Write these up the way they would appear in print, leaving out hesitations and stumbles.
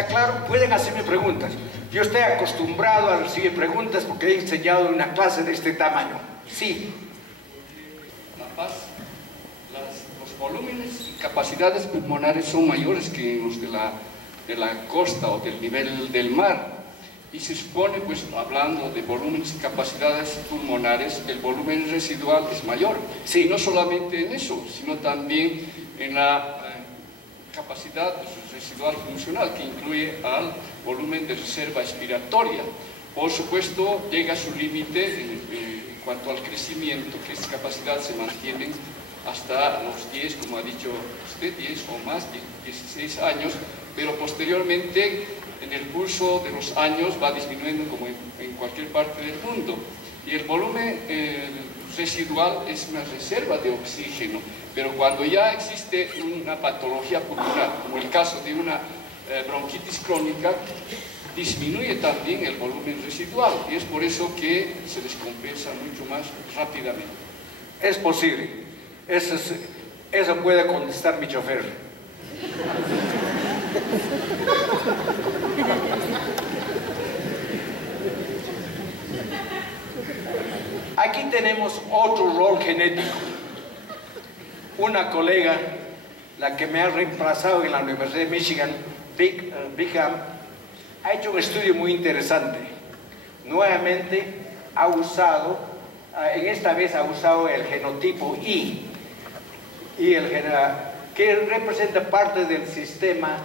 ¿Está claro? Pueden hacerme preguntas. Yo estoy acostumbrado a recibir preguntas porque he enseñado en una clase de este tamaño. Sí. La Paz, los volúmenes y capacidades pulmonares son mayores que los de la costa o del nivel del mar. Y se supone, pues, hablando de volúmenes y capacidades pulmonares, el volumen residual es mayor. Sí, no solamente en eso, sino también en la capacidad residual funcional, que incluye al volumen de reserva expiratoria. Por supuesto, llega a su límite en cuanto al crecimiento, que esta capacidad se mantiene hasta los 10, como ha dicho usted, 10 o más, 16 años, pero posteriormente, en el curso de los años, va disminuyendo como en cualquier parte del mundo. Y el volumen residual es una reserva de oxígeno, pero cuando ya existe una patología pulmonar, como el caso de una bronquitis crónica, disminuye también el volumen residual, y es por eso que se descompensa mucho más rápidamente. Es posible. Eso puede contestar mi chofer. Aquí tenemos otro rol genético. Una colega, la que me ha reemplazado en la Universidad de Michigan, Brigham, ha hecho un estudio muy interesante. Nuevamente ha usado, en esta vez ha usado el genotipo I, que representa parte del sistema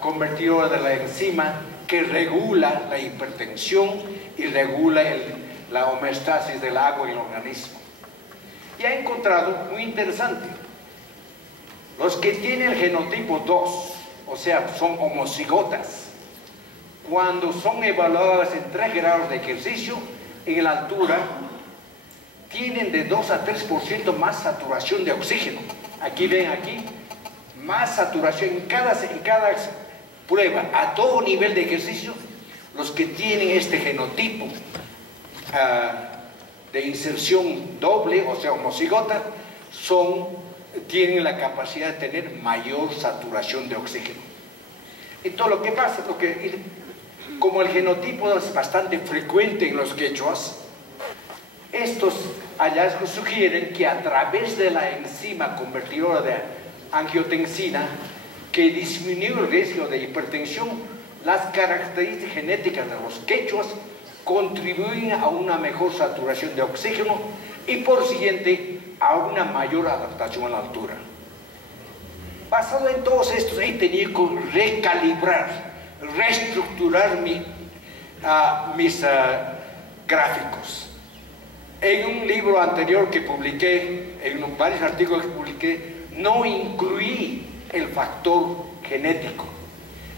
convertidor de la enzima que regula la hipertensión y regula la homeostasis del agua en el organismo. Y ha encontrado muy interesante, los que tienen el genotipo 2, o sea, son homocigotas, cuando son evaluadas en 3 grados de ejercicio, en la altura, tienen de 2 a 3% más saturación de oxígeno. Aquí ven, más saturación en cada prueba, a todo nivel de ejercicio. Los que tienen este genotipo de inserción doble, o sea, homocigota, tienen la capacidad de tener mayor saturación de oxígeno. Entonces, lo que pasa, como el genotipo es bastante frecuente en los quechuas, estos hallazgos sugieren que a través de la enzima convertidora de angiotensina, que disminuye el riesgo de hipertensión, las características genéticas de los quechuas contribuyen a una mejor saturación de oxígeno y por siguiente a una mayor adaptación a la altura. Basado en todos estos, he tenido que recalibrar, reestructurar mis gráficos. En un libro anterior que publiqué, en varios artículos que publiqué, no incluí el factor genético.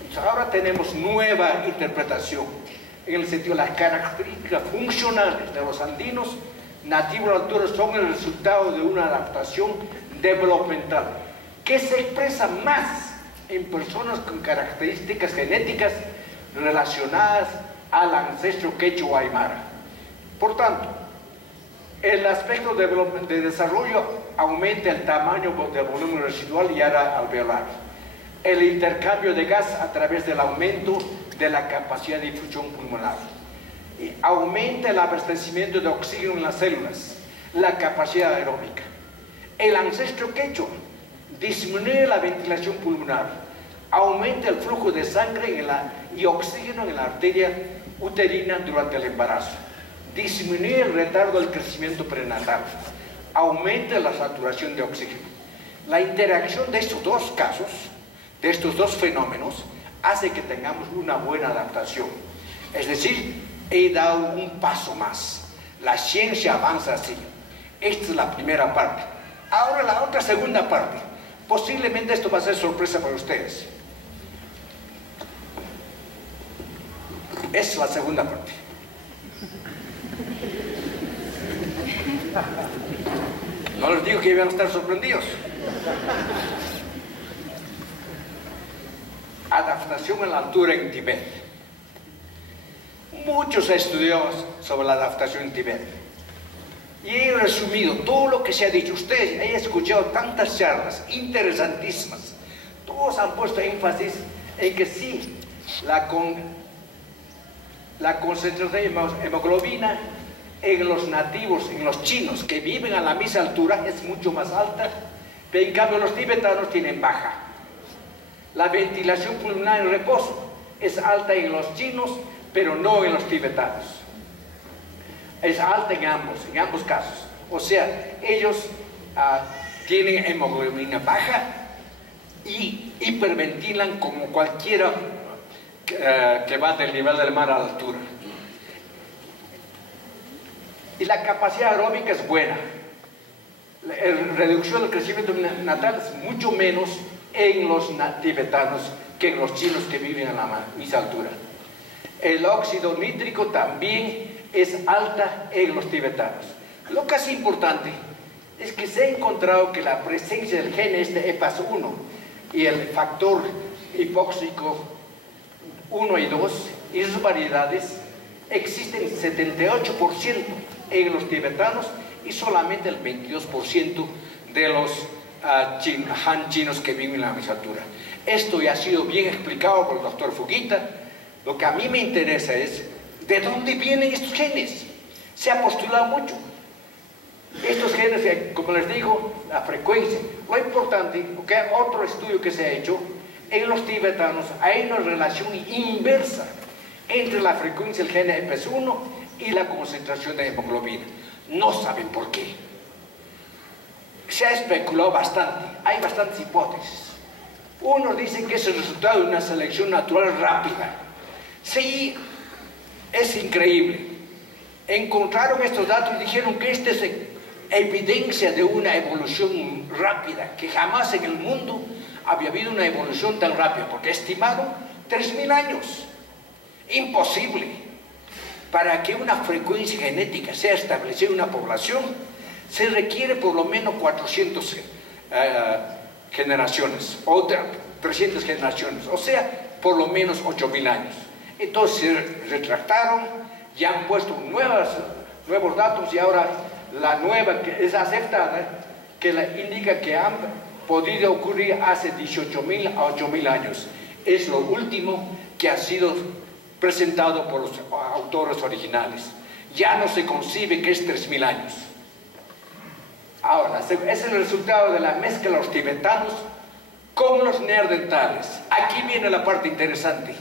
Entonces, ahora tenemos nueva interpretación, en el sentido de las características funcionales de los andinos nativos de la altura son el resultado de una adaptación developmental que se expresa más en personas con características genéticas relacionadas al ancestro quechua aymara. Por tanto, el aspecto de desarrollo aumenta el tamaño del volumen residual y área alveolar. El intercambio de gas a través del aumento de la capacidad de difusión pulmonar. Y aumenta el abastecimiento de oxígeno en las células, la capacidad aeróbica. El ancestro quechua disminuye la ventilación pulmonar, aumenta el flujo de sangre y oxígeno en la arteria uterina durante el embarazo. Disminuye el retardo del crecimiento prenatal, aumenta la saturación de oxígeno. La interacción de estos dos casos, de estos dos fenómenos, hace que tengamos una buena adaptación. Es decir, he dado un paso más. La ciencia avanza así. Esta es la primera parte. Ahora la otra segunda parte. Posiblemente esto va a ser sorpresa para ustedes. Es la segunda parte. No les digo que iban a estar sorprendidos. Adaptación a la altura en Tibet. Muchos estudios sobre la adaptación en Tibet. Y he resumido todo lo que se ha dicho. Ustedes han escuchado tantas charlas interesantísimas. Todos han puesto énfasis en que sí, la concentración de hemoglobina en los nativos, en los chinos que viven a la misma altura es mucho más alta, pero en cambio los tibetanos tienen baja. La ventilación pulmonar en reposo es alta en los chinos, pero no en los tibetanos. Es alta en ambos casos. O sea, ellos tienen hemoglobina baja y hiperventilan como cualquiera que va del nivel del mar a la altura. Y la capacidad aeróbica es buena. La reducción del crecimiento natal es mucho menos en los tibetanos que en los chinos que viven a la misma altura. El óxido nítrico también es alta en los tibetanos. Lo que es importante es que se ha encontrado que la presencia del gen EPAS1 y el factor hipóxico 1 y 2 y sus variedades existen 78% en los tibetanos y solamente el 22% de los Han chinos que viven a la misma altura. Esto ya ha sido bien explicado por el doctor Fujita. Lo que a mí me interesa es ¿de dónde vienen estos genes? Se ha postulado mucho. Estos genes, como les digo, la frecuencia. Lo importante, porque hay otro estudio que se ha hecho, en los tibetanos hay una relación inversa entre la frecuencia del gen EPAS1 y la concentración de hemoglobina. No saben por qué. Se ha especulado bastante, hay bastantes hipótesis. Unos dicen que es el resultado de una selección natural rápida. Sí, es increíble. Encontraron estos datos y dijeron que esta es evidencia de una evolución rápida, que jamás en el mundo había habido una evolución tan rápida, porque estimaron 3.000 años. Imposible. Para que una frecuencia genética sea establecida en una población, se requiere por lo menos 400 generaciones, o 300 generaciones, o sea, por lo menos 8.000 años. Entonces se retractaron, ya han puesto nuevos datos y ahora la nueva que es aceptada, que indica que han podido ocurrir hace 18.000 a 8.000 años. Es lo último que ha sido presentado por los autores originales. Ya no se concibe que es 3.000 años. Ahora, es el resultado de la mezcla de los tibetanos con los neandertales. Aquí viene la parte interesante.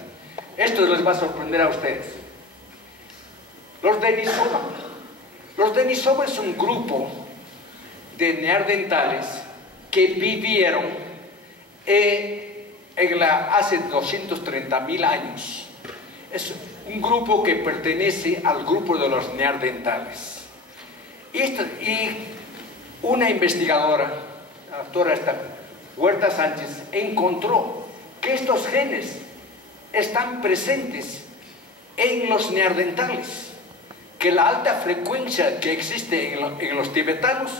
Esto les va a sorprender a ustedes. Los Denisova. Los Denisova es un grupo de neandertales que vivieron hace 230.000 años. Es un grupo que pertenece al grupo de los neandertales. Y una investigadora, la doctora Huerta Sánchez, encontró que estos genes están presentes en los neandertales, que la alta frecuencia que existe en los tibetanos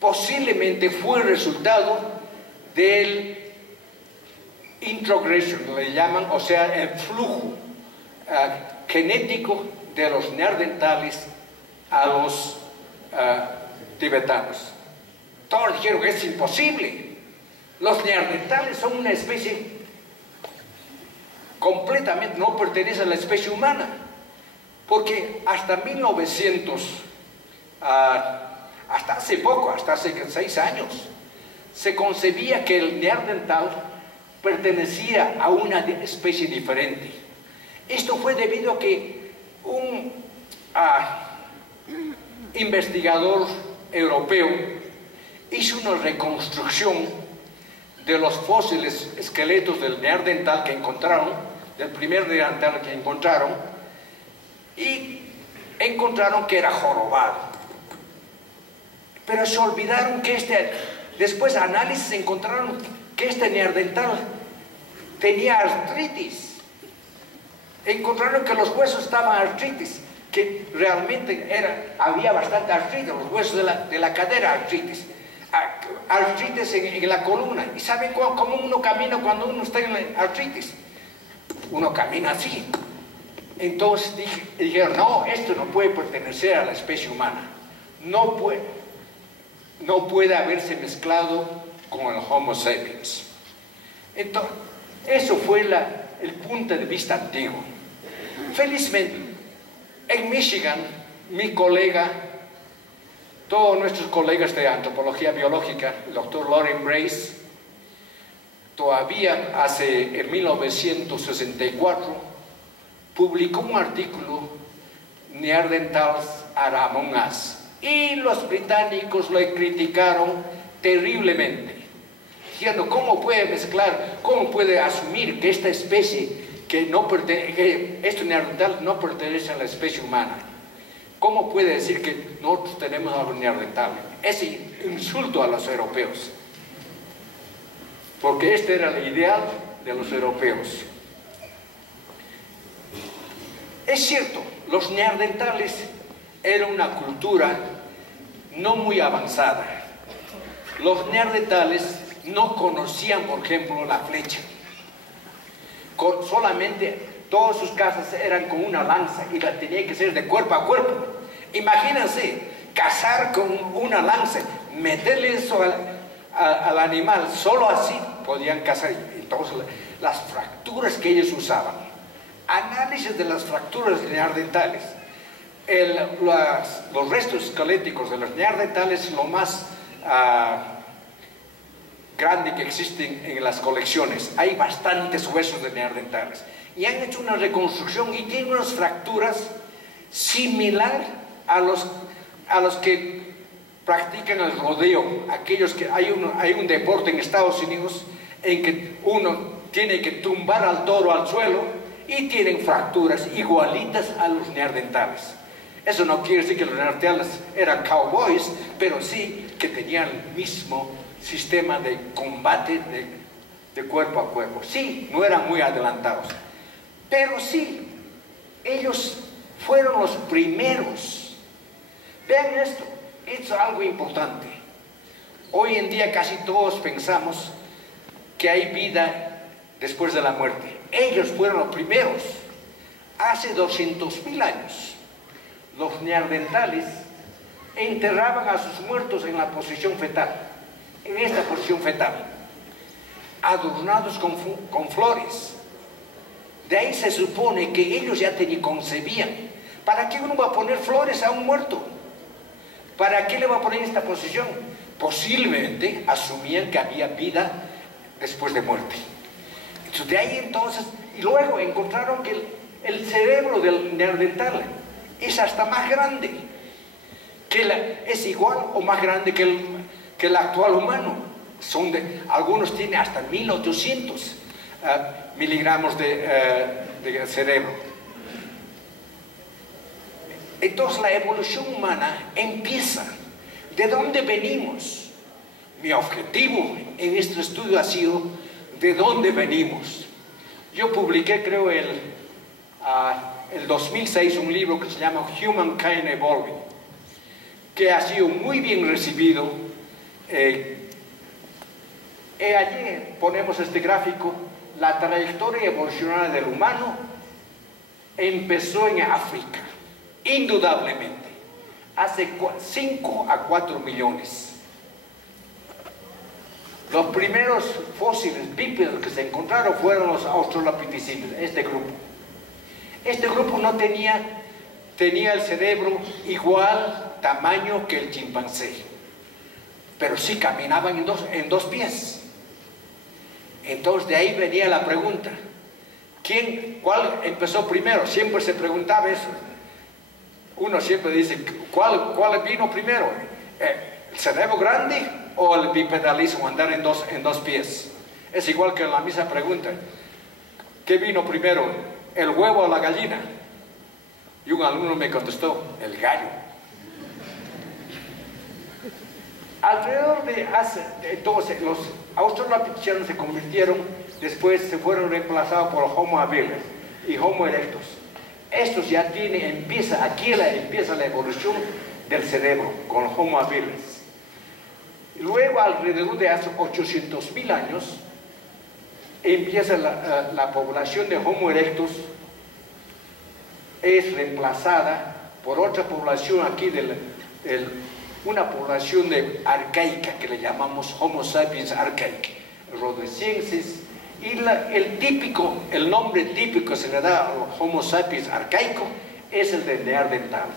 posiblemente fue el resultado del introgression, le llaman, o sea, el flujo genético de los neandertales a los tibetanos. Todos dijeron que es imposible. Los neandertales son una especie completamente, no pertenece a la especie humana, porque hasta 1900, hasta hace poco, hasta hace 6 años, se concebía que el neandertal pertenecía a una especie diferente. Esto fue debido a que un investigador europeo hizo una reconstrucción de los fósiles esqueletos del neandertal que encontraron, del primer neandertal que encontraron, y encontraron que era jorobado. Pero se olvidaron que después de análisis encontraron que este neandertal tenía artritis. Encontraron que los huesos estaban artritis, que realmente había bastante artritis, los huesos de la cadera artritis en la columna. ¿Y saben cómo uno camina cuando uno está en la artritis? Uno camina así. Entonces dijeron, no, esto no puede pertenecer a la especie humana, no puede haberse mezclado con el Homo sapiens. Entonces, Eso fue el punto de vista antiguo. Felizmente, en Michigan, mi colega, todos nuestros colegas de antropología biológica, el doctor Loren Brace, todavía en 1964, publicó un artículo, Neanderthals are among us, y los británicos lo criticaron terriblemente, diciendo, ¿cómo puede mezclar, cómo puede asumir que esta especie, que estos neandertales no pertenecen a la especie humana? ¿Cómo puede decir que nosotros tenemos algo neandertal? Es insulto a los europeos, porque este era el ideal de los europeos. Es cierto, los neandertales eran una cultura no muy avanzada. Los neandertales no conocían, por ejemplo, la flecha. Solamente todas sus casas eran con una lanza y la tenía que ser de cuerpo a cuerpo. Imagínense, cazar con una lanza, meterle eso al animal, solo así podían cazar. Entonces, las fracturas que ellos usaban, análisis de las fracturas neandertales, los restos esqueléticos de los neandertales es lo más grande que existen en las colecciones. Hay bastantes huesos de neandertales y han hecho una reconstrucción y tienen unas fracturas similar a los que practican el rodeo. Aquellos que hay un deporte en Estados Unidos en que uno tiene que tumbar al toro al suelo y tienen fracturas igualitas a los neandertales. Eso no quiere decir que los neandertales eran cowboys, pero sí que tenían el mismo sistema de combate de cuerpo a cuerpo. Sí, no eran muy adelantados, pero sí, ellos fueron los primeros. Vean esto, es algo importante. Hoy en día casi todos pensamos que hay vida después de la muerte. Ellos fueron los primeros. Hace 200.000 años, los neandertales enterraban a sus muertos en la posición fetal, en esta posición fetal, adornados con flores. De ahí se supone que ellos ya concebían. ¿Para qué uno va a poner flores a un muerto? ¿Para qué le va a poner en esta posición? Posiblemente asumían que había vida después de muerte. Entonces, de ahí entonces, y luego encontraron que el cerebro del neandertal es hasta más grande, es igual o más grande que el actual humano. Algunos tienen hasta 1800 miligramos de cerebro. Entonces la evolución humana empieza. ¿De dónde venimos? Mi objetivo en este estudio ha sido ¿de dónde venimos? Yo publiqué, creo, el 2006 un libro que se llama Humankind Evolving, que ha sido muy bien recibido. Allí ponemos este gráfico. La trayectoria evolucionaria del humano empezó en África, indudablemente, hace 5 a 4 millones. Los primeros fósiles bípedos que se encontraron fueron los australopithecines, este grupo. Este grupo no tenía el cerebro igual tamaño que el chimpancé, pero sí caminaban en dos pies. Entonces de ahí venía la pregunta, ¿cuál empezó primero? Siempre se preguntaba eso. Uno siempre dice, ¿cuál vino primero? ¿El cerebro grande o el bipedalismo, andar en dos pies? Es igual que la misma pregunta, ¿qué vino primero? ¿El huevo o la gallina? Y un alumno me contestó, el gallo. Alrededor entonces los australopithecianos se convirtieron, después se fueron reemplazados por Homo habilis y Homo erectus. Estos ya empieza la evolución del cerebro con Homo habilis. Luego, alrededor de hace 800.000 años, empieza la población de Homo erectus, es reemplazada por otra población aquí, una población arcaica que le llamamos Homo sapiens archaic, rhodesiensis Y el nombre típico se le da al Homo sapiens arcaico es el de neandertales.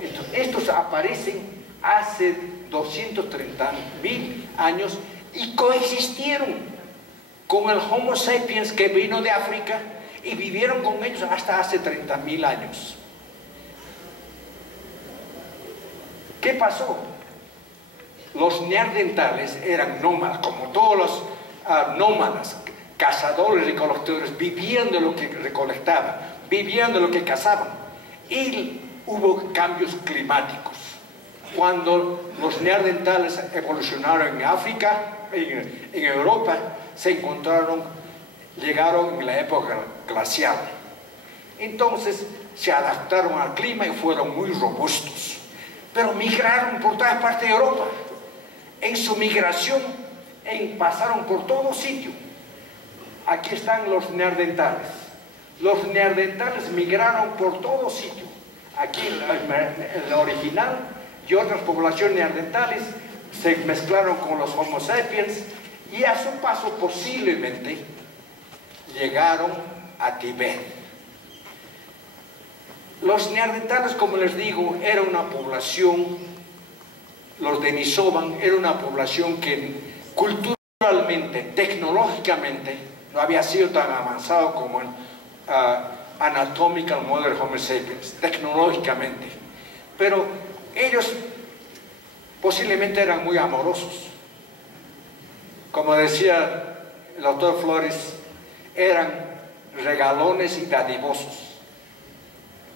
Entonces, estos aparecen hace 230.000 años y coexistieron con el Homo sapiens que vino de África y vivieron con ellos hasta hace 30.000 años. ¿Qué pasó? Los neandertales eran nómadas, como todos los nómadas, cazadores y recolectores, vivían de lo que recolectaban, vivían de lo que cazaban. Y hubo cambios climáticos. Cuando los neandertales evolucionaron en África, en Europa, llegaron en la época glacial. Entonces se adaptaron al clima y fueron muy robustos. Pero migraron por todas partes de Europa. En su migración pasaron por todo sitio. Aquí están los neandertales. Los neandertales migraron por todo sitio. Aquí el original y otras poblaciones neandertales se mezclaron con los Homo sapiens y a su paso posiblemente llegaron a Tibet. Los neandertales, como les digo, era una población, los Denisovan, era una población que culturalmente, tecnológicamente, no había sido tan avanzado como el Anatomical Modern Homo sapiens, tecnológicamente. Pero ellos posiblemente eran muy amorosos. Como decía el doctor Flores, eran regalones y dadivosos.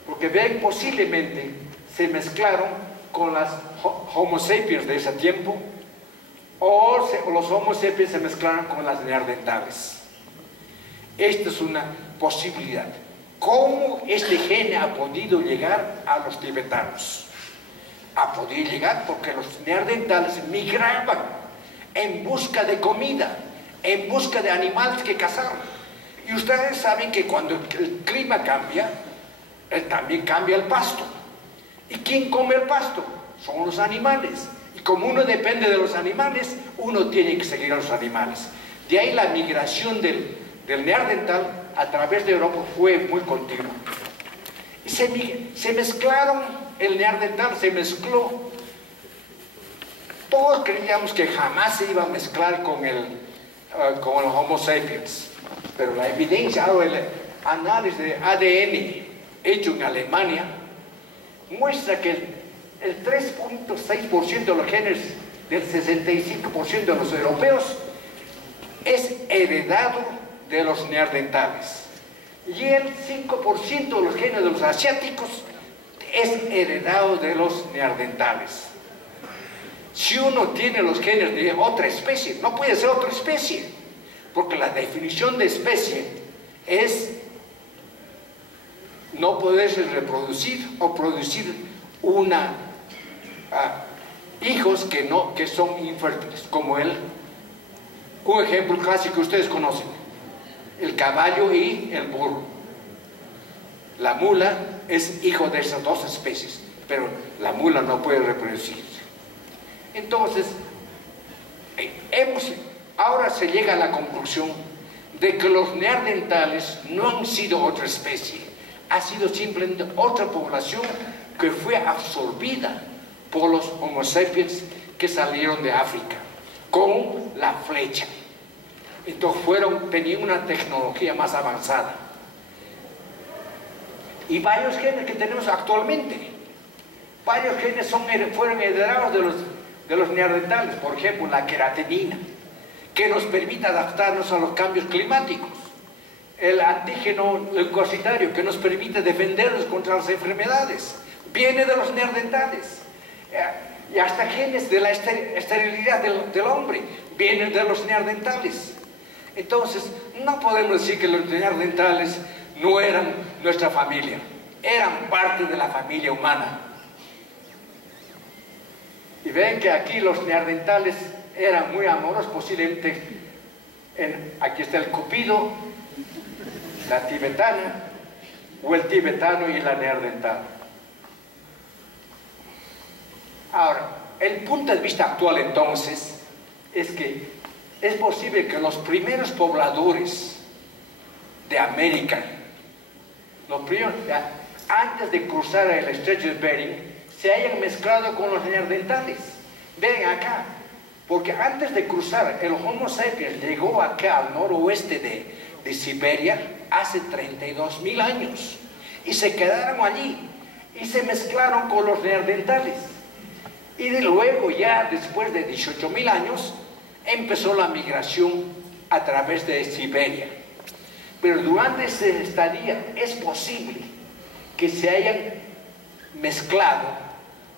Porque ven, posiblemente se mezclaron con las Homo sapiens de ese tiempo, o los Homo sapiens se mezclaron con las neandertales. Esta es una posibilidad. ¿Cómo este gen ha podido llegar a los tibetanos? Ha podido llegar porque los neandertales migraban en busca de comida, en busca de animales que cazaban. Y ustedes saben que cuando el clima cambia, también cambia el pasto. ¿Y quién come el pasto? Son los animales. Y como uno depende de los animales, uno tiene que seguir a los animales. De ahí la migración del neandertal a través de Europa fue muy continua. Y se mezclaron, el neandertal se mezcló. Todos creíamos que jamás se iba a mezclar con el Homo sapiens. Pero la evidencia, el análisis de ADN hecho en Alemania, muestra que el 3.6% de los genes del 65% de los europeos es heredado de los neandertales. Y el 5% de los genes de los asiáticos es heredado de los neandertales. Si uno tiene los genes de otra especie, no puede ser otra especie, porque la definición de especie es no poderse reproducir o producir hijos que son infértiles, como un ejemplo clásico que ustedes conocen, el caballo y el burro. La mula es hijo de esas dos especies, pero la mula no puede reproducirse. Entonces, ahora se llega a la conclusión de que los neandertales no han sido otra especie, ha sido simplemente otra población que fue absorbida por los Homo sapiens que salieron de África con la flecha. Entonces tenían una tecnología más avanzada. Y varios genes que tenemos actualmente, varios genes fueron heredados de los neandertales. Por ejemplo, la queratinina, que nos permite adaptarnos a los cambios climáticos. El antígeno leucocitario, que nos permite defendernos contra las enfermedades, viene de los neandertales. Y hasta genes de la esterilidad del hombre vienen de los neandertales. Entonces, no podemos decir que los neandertales no eran nuestra familia, eran parte de la familia humana. Y ven que aquí los neandertales eran muy amorosos, posiblemente aquí está el cupido, la tibetana, o el tibetano y la neandertal. Ahora, el punto de vista actual entonces es que es posible que los primeros pobladores de América, antes de cruzar el estrecho de Bering, se hayan mezclado con los neandertales. Ven acá, porque antes de cruzar, el Homo sapiens llegó acá al noroeste de Siberia hace 32.000 años y se quedaron allí y se mezclaron con los neandertales. Y de luego, ya después de 18.000 años, empezó la migración a través de Siberia. Pero durante esa estadía es posible que se hayan mezclado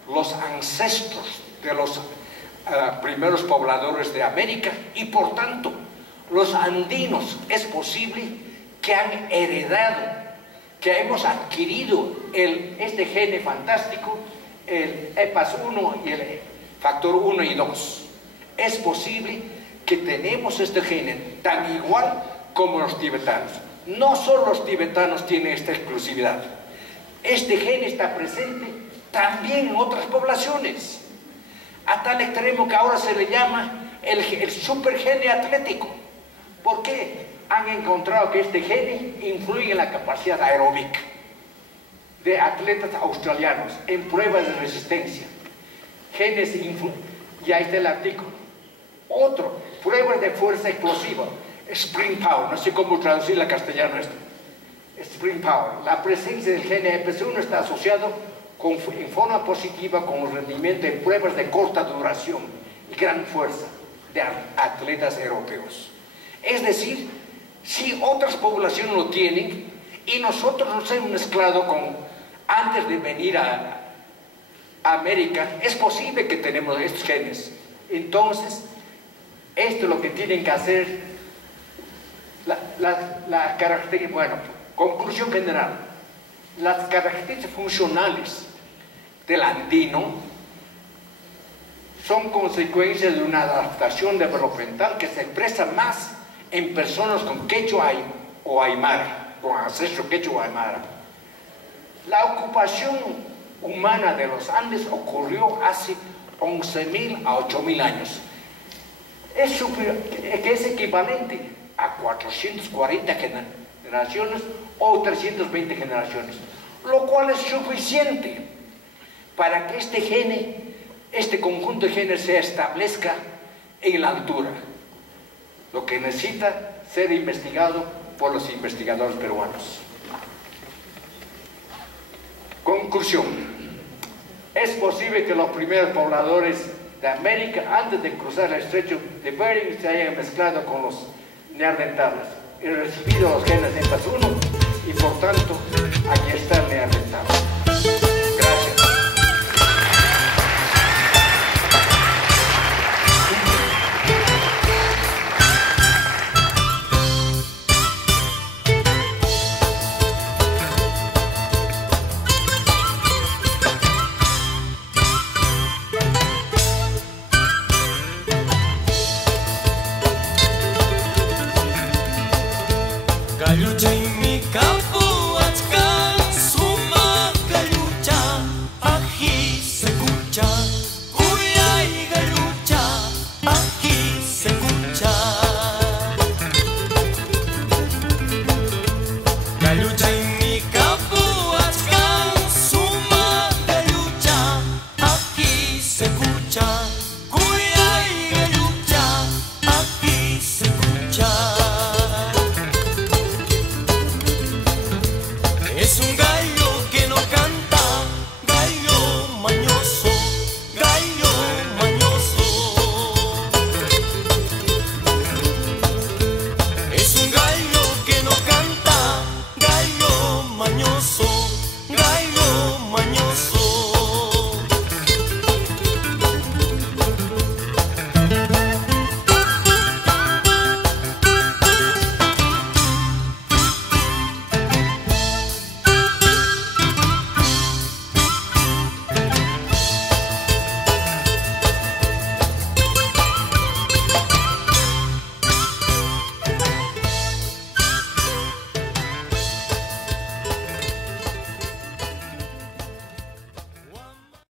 los ancestros de los primeros pobladores de América y por tanto los andinos es posible que han heredado, que hemos adquirido este gene fantástico, el EPAS1 y el factor 1 y 2. Es posible que tenemos este gene tan igual como los tibetanos. No solo los tibetanos tienen esta exclusividad. Este gen está presente también en otras poblaciones, a tal extremo que ahora se le llama el supergene atlético. ¿Por qué? Han encontrado que este gene influye en la capacidad aeróbica de atletas australianos en pruebas de resistencia. Genes y ahí está el artículo. Otro, pruebas de fuerza explosiva, Spring Power, no sé cómo traducirla a castellano esto. Spring Power, la presencia del gene EPS1 está asociado en forma positiva con el rendimiento en pruebas de corta duración y gran fuerza de atletas europeos. Es decir, si otras poblaciones lo tienen y nosotros nos hemos mezclado antes de venir a América, es posible que tenemos estos genes. Entonces, esto es lo que tienen que hacer la característica. Bueno, conclusión general, las características funcionales del andino son consecuencias de una adaptación developmental que se expresa más en personas con quechua o aymara, con ancestro quechua o aymara. La ocupación humana de los Andes ocurrió hace 11.000 a 8.000 años. Que es equivalente a 440 generaciones o 320 generaciones, lo cual es suficiente para que este conjunto de genes se establezca en la altura, lo que necesita ser investigado por los investigadores peruanos. Conclusión: es posible que los primeros pobladores de América, antes de cruzar el estrecho de Bering, se hayan mezclado con los neandertales y recibido los genes EPAS1 y por tanto aquí está el neandertal. Gracias. Galuche